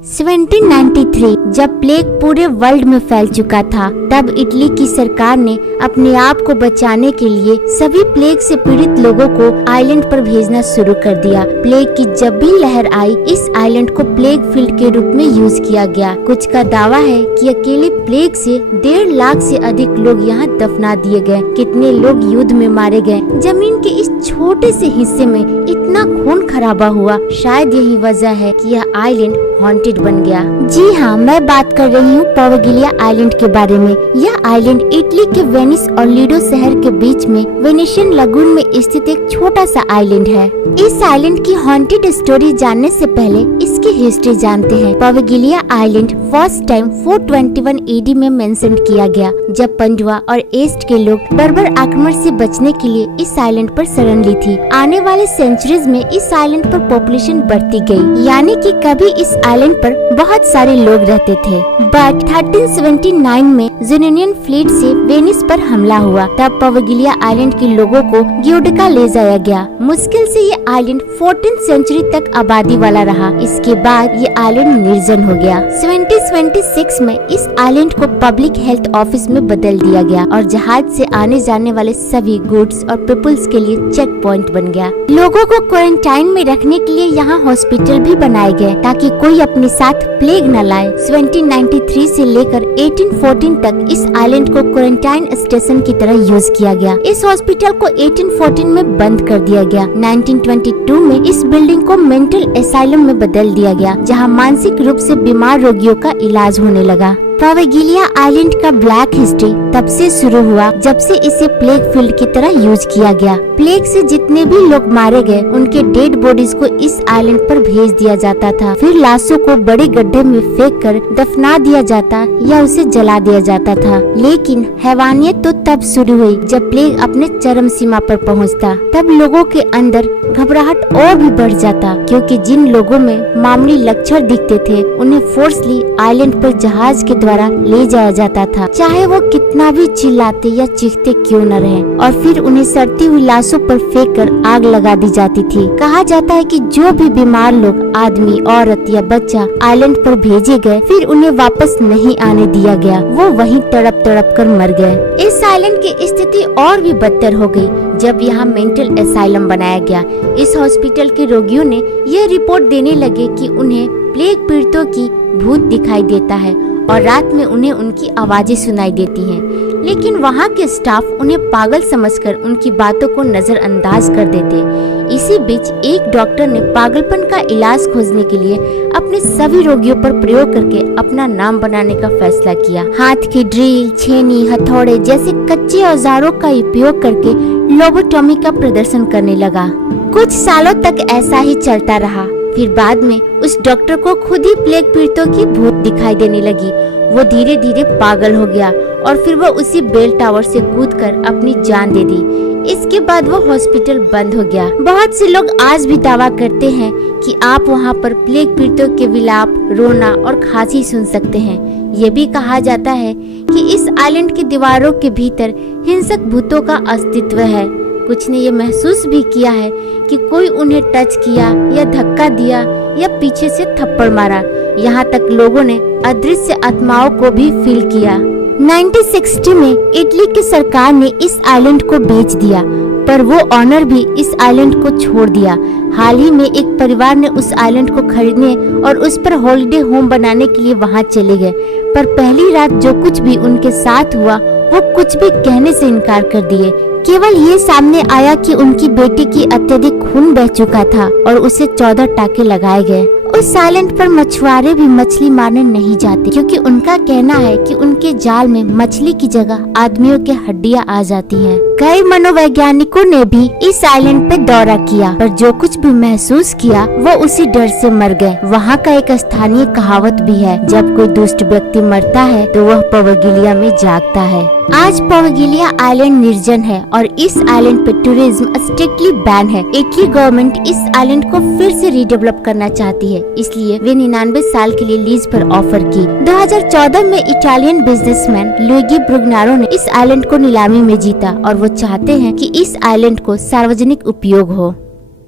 1793 जब प्लेग पूरे वर्ल्ड में फैल चुका था, तब इटली की सरकार ने अपने आप को बचाने के लिए सभी प्लेग से पीड़ित लोगों को आइलैंड पर भेजना शुरू कर दिया। प्लेग की जब भी लहर आई, इस आइलैंड को प्लेग फील्ड के रूप में यूज किया गया। कुछ का दावा है कि अकेले प्लेग से 1.5 लाख से अधिक लोग यहाँ दफना दिए गए। कितने लोग युद्ध में मारे गए। जमीन के इस छोटे से हिस्से में इतना खून खराबा हुआ, शायद यही वजह है कि यह आइलैंड हॉन्टेड बन गया। जी हाँ, मैं बात कर रही हूँ पवगिलिया आइलैंड के बारे में। यह आइलैंड इटली के वेनिस और लीडो शहर के बीच में वेनेशियन लगून में स्थित एक छोटा सा आइलैंड है। इस आइलैंड की हॉन्टेड स्टोरी जानने से पहले इसकी हिस्ट्री जानते हैं। पवगिलिया आइलैंड फर्स्ट टाइम 421 AD में मेंशन किया गया, जब पंडुआ और ईस्ट के लोग बर्बर आक्रमण से बचने के लिए इस आइलैंड पर शरण ली थी। आने वाले सेंचुरीज में इस आइलैंड पर पॉपुलेशन बढ़ती गई, यानी कि कभी इस आइलैंड पर बहुत सारे लोग रहते थे। बट 1379 में यूरेनियन फ्लीट से वेनिस पर हमला हुआ, तब पवगिलिया आइलैंड के लोगों को ग्यूडिका ले जाया गया। मुश्किल से ये आइलैंड 14th सेंचुरी तक आबादी वाला रहा। इसके बाद ये आइलैंड निर्जन हो गया। 2026 में इस आइलैंड को पब्लिक हेल्थ ऑफिस में बदल दिया गया और जहाज से आने जाने वाले सभी गुड्स और पीपल्स के लिए चेक पॉइंट बन गया। लोगों को क्वारंटाइन में रखने के लिए यहाँ हॉस्पिटल भी बनाए गए ताकि कोई अपने साथ प्लेग न लाए। 1793 से लेकर 1814 तक इस आइलैंड को क्वारंटाइन स्टेशन की तरह यूज किया गया। इस हॉस्पिटल को 1814 में बंद कर दिया गया। 1922 में इस बिल्डिंग को मेंटल एसाइलम में बदल दिया गया, जहां मानसिक रूप से बीमार रोगियों का इलाज होने लगा। पवगिलिया आइलैंड का ब्लैक हिस्ट्री तब से शुरू हुआ जब से इसे प्लेग फील्ड की तरह यूज किया गया। प्लेग से जितने भी लोग मारे गए, उनके डेड बॉडीज को इस आइलैंड पर भेज दिया जाता था। फिर लाशों को बड़े गड्ढे में फेंक कर दफना दिया जाता या उसे जला दिया जाता था। लेकिन हैवानियत तो तब शुरू हुई जब प्लेग अपने चरम सीमा पर पहुंचता। तब लोगों के अंदर घबराहट और भी बढ़ जाता, क्योंकि जिन लोगों में मामूली लक्षण दिखते थे, उन्हें फोर्सली आइलैंड पर जहाज के द्वारा ले जाया जाता था, चाहे वो कितना भी चिल्लाते या चीखते क्यों न रहे, और फिर उन्हें सड़ती हुई लाशों पर फेंक कर आग लगा दी जाती थी। कहा जाता है कि जो भी बीमार लोग, आदमी, औरत या बच्चा आइलैंड पर भेजे गए, फिर उन्हें वापस नहीं आने दिया गया। वो वहीं तड़प तड़प कर मर गए। इस आइलैंड की स्थिति और भी बदतर हो गई जब यहाँ मेंटल एसाइलम बनाया गया। इस हॉस्पिटल के रोगियों ने ये रिपोर्ट देने लगे कि उन्हें प्लेग पीड़ितों की भूत दिखाई देता है और रात में उन्हें उनकी आवाजें सुनाई देती हैं। लेकिन वहाँ के स्टाफ उन्हें पागल समझकर उनकी बातों को नजरअंदाज कर देते। इसी बीच एक डॉक्टर ने पागलपन का इलाज खोजने के लिए अपने सभी रोगियों पर प्रयोग करके अपना नाम बनाने का फैसला किया। हाथ की ड्रिल, छेनी, हथौड़े जैसे कच्चे औजारों का उपयोग करके लोबोटॉमी का प्रदर्शन करने लगा। कुछ सालों तक ऐसा ही चलता रहा। फिर बाद में उस डॉक्टर को खुद ही प्लेग पीड़ितों की भूत दिखाई देने लगी। वो धीरे धीरे पागल हो गया और फिर वो उसी बेल टावर से कूदकर अपनी जान दे दी। इसके बाद वो हॉस्पिटल बंद हो गया। बहुत से लोग आज भी दावा करते हैं कि आप वहाँ पर प्लेग पीड़ितों के विलाप, रोना और खांसी सुन सकते हैं। ये भी कहा जाता है कि इस आइलैंड की दीवारों के भीतर हिंसक भूतों का अस्तित्व है। कुछ ने ये महसूस भी किया है कि कोई उन्हें टच किया या धक्का दिया या पीछे से थप्पड़ मारा। यहाँ तक लोगों ने अदृश्य आत्माओं को भी फील किया। 1960 में इटली की सरकार ने इस आइलैंड को बेच दिया, पर वो ऑनर भी इस आइलैंड को छोड़ दिया। हाल ही में एक परिवार ने उस आइलैंड को खरीदने और उस पर हॉलिडे होम बनाने के लिए वहाँ चले गए, पर पहली रात जो कुछ भी उनके साथ हुआ, वो कुछ भी कहने से इनकार कर दिए। केवल ये सामने आया कि उनकी बेटी की अत्यधिक खून बह चुका था और उसे 14 टाके लगाए गए। उस आइलैंड पर मछुआरे भी मछली मारने नहीं जाते, क्योंकि उनका कहना है कि उनके जाल में मछली की जगह आदमियों के हड्डियां आ जाती हैं। कई मनोवैज्ञानिकों ने भी इस आइलैंड पे दौरा किया, पर जो कुछ भी महसूस किया वो उसी डर से मर गए। वहाँ का एक स्थानीय कहावत भी है, जब कोई दुष्ट व्यक्ति मरता है तो वह पवगिलिया में जागता है। आज पवगिलिया आइलैंड निर्जन है और इस आइलैंड पे टूरिज्म स्ट्रिक्टली बैन है। इटली गवर्नमेंट इस आइलैंड को फिर से रीडेवलप करना चाहती है, इसलिए वे 99 साल के लिए लीज पर ऑफर की। 2014 में इटालियन बिजनेसमैन लुइगी ब्रुगनारो ने इस आइलैंड को नीलामी में जीता और वो चाहते हैं कि इस आइलैंड को सार्वजनिक उपयोग हो।